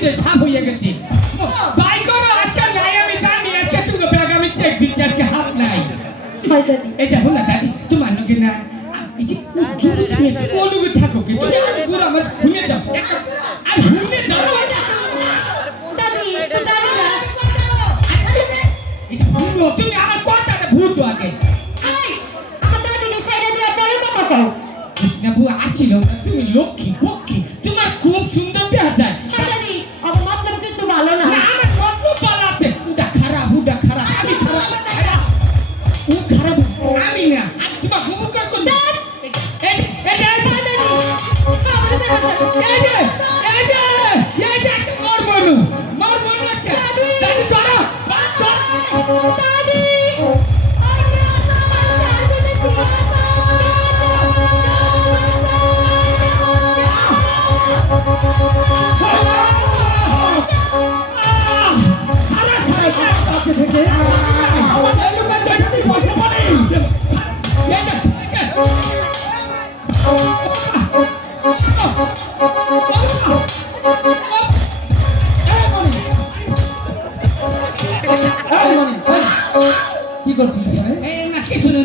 নিজে সাপ হয়ে গেছি ভাই করো আজকে নাই আমি জানি আজকে তুমি ব্যাগ আমি চেক দিচ্ছি আজকে হাত নাই হয় দাদি এই যা হলো দাদি তোমার লগে না এই যে জুড়ে তুমি একটু অনুগত থাকো কি তুমি পুরো আমার হুনে যাও আর হুনে যাও দাদি তো জানি না তুমি আমার কথাটা বুঝো আগে এই আমার দাদিকে সাইডে দিয়ে পরে কথা কও না বুয়া আসছিল তুমি লক্ষ্মী পক্ষী তোমার খুব সুন্দর দেখা যায় হ্যাঁ দাদি আমার মতলব কিন্তু ভালো না না আমার মতলব ভালো আছে উডা খারাপ আমি খারাপ ও খারাপ আমি না আর তোমার গুবু কর কোন এই দাদি আমার সাইডে এই যে মোর বনু কে দাদি করো দাদি কি করছিস এখানে? এই না কিছু না